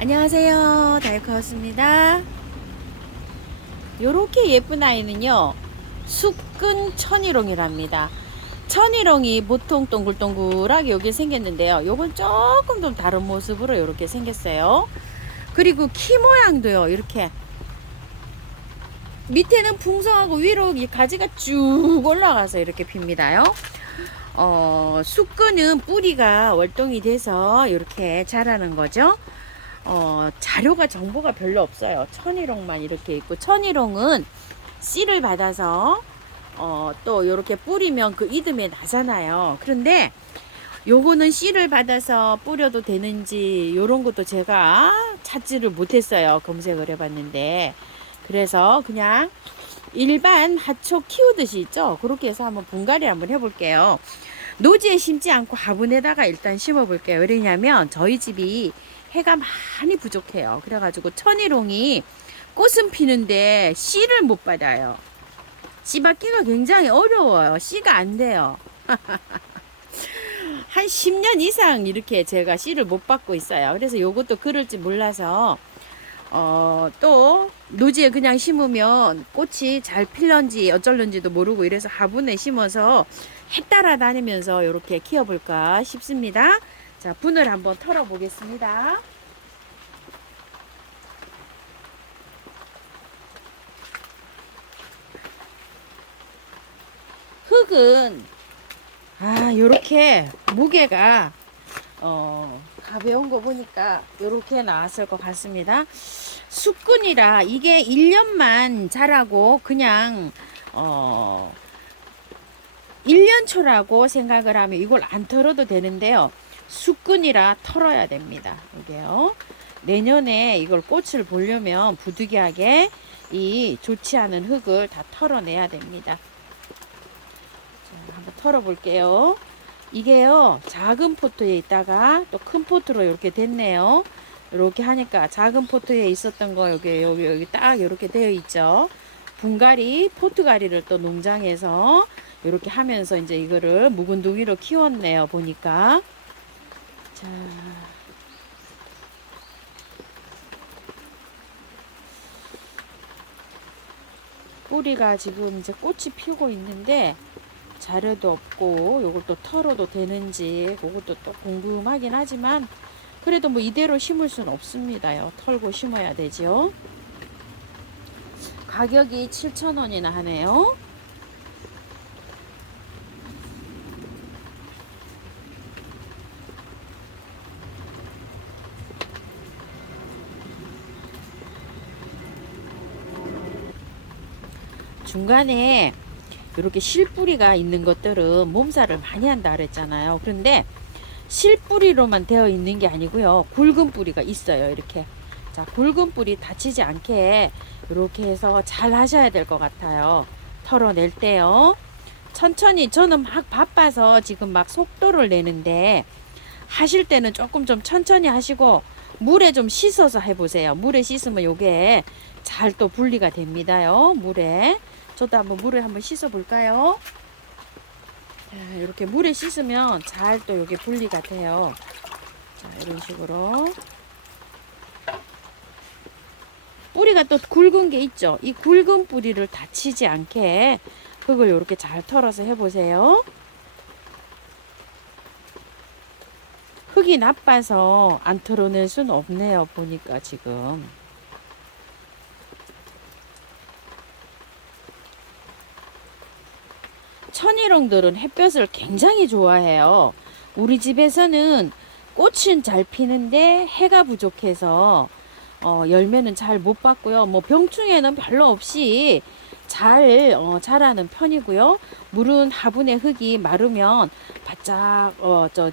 안녕하세요, 다이커스입니다. 요렇게 예쁜 아이는요, 숙근 천일홍이랍니다. 천일홍이 보통 동글동글하게 여기 생겼는데요, 요건 조금 좀 다른 모습으로 이렇게 생겼어요. 그리고 키 모양도요, 이렇게 밑에는 풍성하고 위로 이 가지가 쭉 올라가서 이렇게 핍니다요. 숙근은 뿌리가 월동이 돼서 이렇게 자라는 거죠. 자료가 정보가 별로 없어요. 천일홍만 이렇게 있고, 천일홍은 씨를 받아서 또 이렇게 뿌리면 그 이듬해 나잖아요. 그런데 요거는 씨를 받아서 뿌려도 되는지 요런 것도 제가 찾지를 못했어요. 검색을 해봤는데. 그래서 그냥 일반 하초 키우듯이 있죠. 그렇게 해서 한번 분갈이 한번 해볼게요. 노지에 심지 않고 화분에다가 일단 심어볼게요. 왜냐면 저희 집이 해가 많이 부족해요. 그래가지고 천일홍이 꽃은 피는데 씨를 못 받아요. 씨 받기가 굉장히 어려워요. 씨가 안 돼요. 한 10년 이상 이렇게 제가 씨를 못 받고 있어요. 그래서 요것도 그럴지 몰라서 또 노지에 그냥 심으면 꽃이 잘 필런지 어쩔런지도 모르고 이래서 화분에 심어서 해 따라 다니면서 이렇게 키워볼까 싶습니다. 자, 분을 한번 털어 보겠습니다. 흙은 요렇게 무게가 가벼운 거 보니까 요렇게 나왔을 것 같습니다. 숙근이라 이게 1년만 자라고 그냥 1년 초라고 생각을 하면 이걸 안 털어도 되는데요. 숙근이라 털어야 됩니다. 이게요. 내년에 이걸 꽃을 보려면 부득이하게 이 좋지 않은 흙을 다 털어내야 됩니다. 자, 한번 털어볼게요. 이게요, 작은 포트에 있다가 또 큰 포트로 이렇게 됐네요. 이렇게 하니까 작은 포트에 있었던 거 여기 딱 이렇게 되어 있죠. 분갈이, 포트갈이를 또 농장에서 이렇게 하면서 이제 이거를 묵은둥이로 키웠네요. 보니까. 자. 뿌리가 지금 이제 꽃이 피고 있는데 자료도 없고 요걸 또 털어도 되는지 그것도 또 궁금하긴 하지만 그래도 뭐 이대로 심을 수는 없습니다요. 털고 심어야 되죠. 가격이 7,000원이나 하네요. 중간에 이렇게 실뿌리가 있는 것들은 몸살을 많이 한다 그랬잖아요. 그런데 실뿌리로만 되어 있는 게 아니고요. 굵은 뿌리가 있어요. 이렇게. 자, 굵은 뿌리 다치지 않게 이렇게 해서 잘 하셔야 될 것 같아요. 털어낼 때요. 천천히, 저는 막 바빠서 지금 막 속도를 내는데 하실 때는 조금 좀 천천히 하시고 물에 좀 씻어서 해보세요. 물에 씻으면 요게 잘 또 분리가 됩니다요. 물에. 저도 한번 물에 한번 씻어 볼까요? 이렇게 물에 씻으면 잘 또 요게 분리가 돼요. 자, 이런 식으로. 뿌리가 또 굵은 게 있죠. 이 굵은 뿌리를 다치지 않게 흙을 이렇게 잘 털어서 해보세요. 흙이 나빠서 안 털어낼 수는 없네요. 보니까 지금. 천일홍들은 햇볕을 굉장히 좋아해요. 우리 집에서는 꽃은 잘 피는데 해가 부족해서 열매는 잘 못 받고요. 뭐 병충해는 별로 없이 잘 자라는 편이고요. 물은 화분에 흙이 마르면 바짝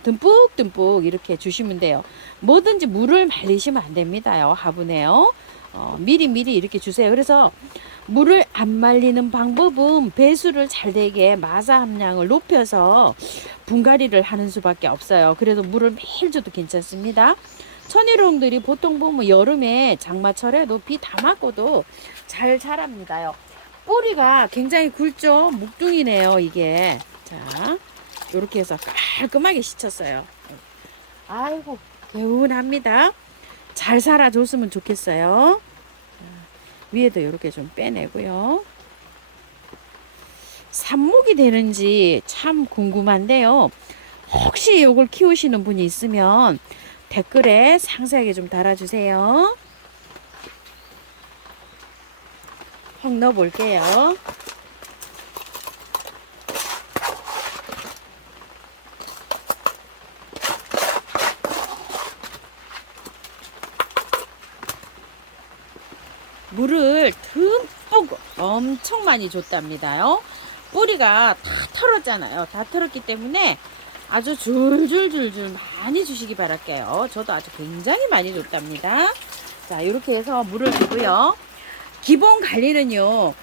듬뿍듬뿍 이렇게 주시면 돼요. 뭐든지 물을 말리시면 안 됩니다요. 화분에요. 미리미리 이렇게 주세요. 그래서 물을 안 말리는 방법은 배수를 잘 되게 마사 함량을 높여서 분갈이를 하는 수밖에 없어요. 그래도 물을 매일 줘도 괜찮습니다. 천일홍들이 보통 보면 여름에 장마철에도 비 다 맞고도 잘 자랍니다요. 뿌리가 굉장히 굵죠? 묵둥이네요, 이게. 자, 요렇게 해서 깔끔하게 씻혔어요. 아이고, 개운합니다. 잘 살아줬으면 좋겠어요. 위에도 이렇게 좀 빼내고요. 삽목이 되는지 참 궁금한데요. 혹시 이걸 키우시는 분이 있으면 댓글에 상세하게 좀 달아주세요. 확 넣어볼게요. 물을 듬뿍 엄청 많이 줬답니다요. 뿌리가 다 털었잖아요. 다 털었기 때문에 아주 줄줄줄줄 많이 주시기 바랄게요. 저도 아주 굉장히 많이 줬답니다. 자, 이렇게 해서 물을 주고요. 기본 관리는요,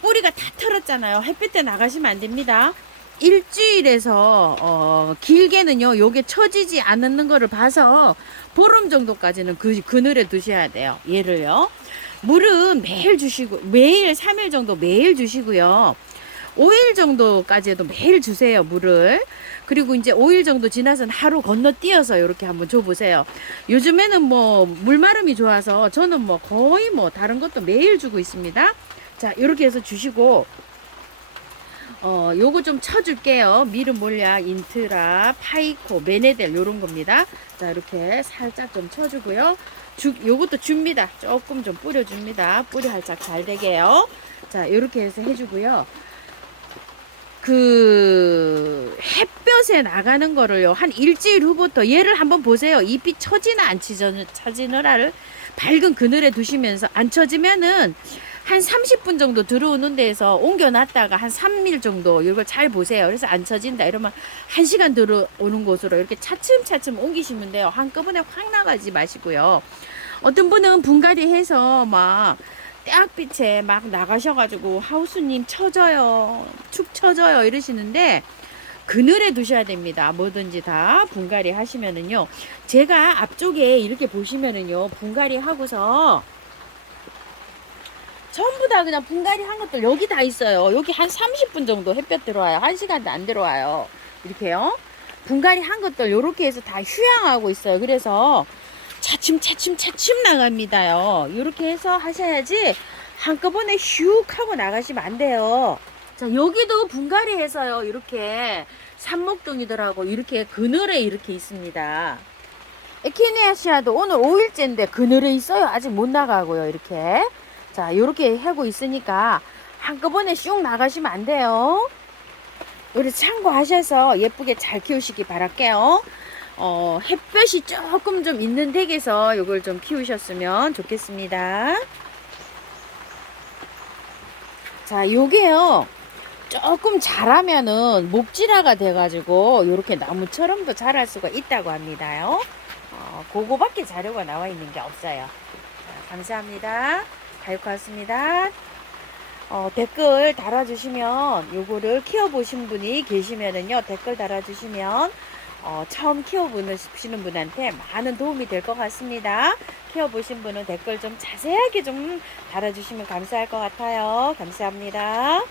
뿌리가 다 털었잖아요. 햇빛에 나가시면 안 됩니다. 일주일에서 길게는요, 요게 처지지 않는 거를 봐서 보름 정도까지는 그늘에 두셔야 돼요. 얘를요. 물은 매일 주시고, 매일 3일 정도 매일 주시고요. 5일 정도까지도 매일 주세요, 물을. 그리고 이제 5일 정도 지나서는 하루 건너뛰어서 이렇게 한번 줘보세요. 요즘에는 뭐 물마름이 좋아서 저는 뭐 거의 뭐 다른 것도 매일 주고 있습니다. 자, 이렇게 해서 주시고, 요거 좀 쳐줄게요. 미르몰약, 인트라, 파이코, 메네델 요런 겁니다. 자, 이렇게 살짝 좀 쳐주고요. 요것도 줍니다. 조금 좀 뿌려줍니다. 뿌리 활짝 잘 되게요. 자, 이렇게 해서 해주고요. 그 햇볕에 나가는 거를요, 한 일주일 후부터 얘를 한번 보세요. 잎이 처지나 안 처지느라를 밝은 그늘에 두시면서, 안 처지면은 한 30분 정도 들어오는 데에서 옮겨놨다가 한 3일 정도 이걸 잘 보세요. 그래서 안 처진다 이러면 1시간 들어오는 곳으로 이렇게 차츰차츰 옮기시면 돼요. 한꺼번에 확 나가지 마시고요. 어떤 분은 분갈이 해서 막 떼약빛에 막 나가셔가지고 하우스님 처져요, 축 처져요 이러시는데, 그늘에 두셔야 됩니다. 뭐든지 다 분갈이 하시면은요, 제가 앞쪽에 이렇게 보시면은요, 분갈이 하고서 전부 다 그냥 분갈이 한 것들 여기 다 있어요. 여기 한 30분 정도 햇볕 들어와요. 1시간도 안 들어와요. 이렇게요. 분갈이 한 것들 요렇게 해서 다 휴양하고 있어요. 그래서 차츰 나갑니다요. 이렇게 해서 하셔야지 한꺼번에 슉 하고 나가시면 안 돼요. 자, 여기도 분갈이 해서요, 이렇게 삽목둥이들하고 이렇게 그늘에 이렇게 있습니다. 에키네아시아도 오늘 5일째인데 그늘에 있어요. 아직 못 나가고요. 이렇게. 자, 이렇게 하고 있으니까 한꺼번에 슉 나가시면 안 돼요. 우리 참고하셔서 예쁘게 잘 키우시기 바랄게요. 햇볕이 조금 좀 있는 댁에서 이걸 좀 키우셨으면 좋겠습니다. 자, 요게요, 조금 자라면은 목질화가 돼가지고 이렇게 나무처럼도 자랄 수가 있다고 합니다요. 그거밖에 자료가 나와 있는 게 없어요. 자, 감사합니다. 다육왔습니다. 댓글 달아주시면, 요거를 키워보신 분이 계시면은요, 댓글 달아주시면 처음 키워보시는 분한테 많은 도움이 될 것 같습니다. 키워보신 분은 댓글 좀 자세하게 좀 달아주시면 감사할 것 같아요. 감사합니다.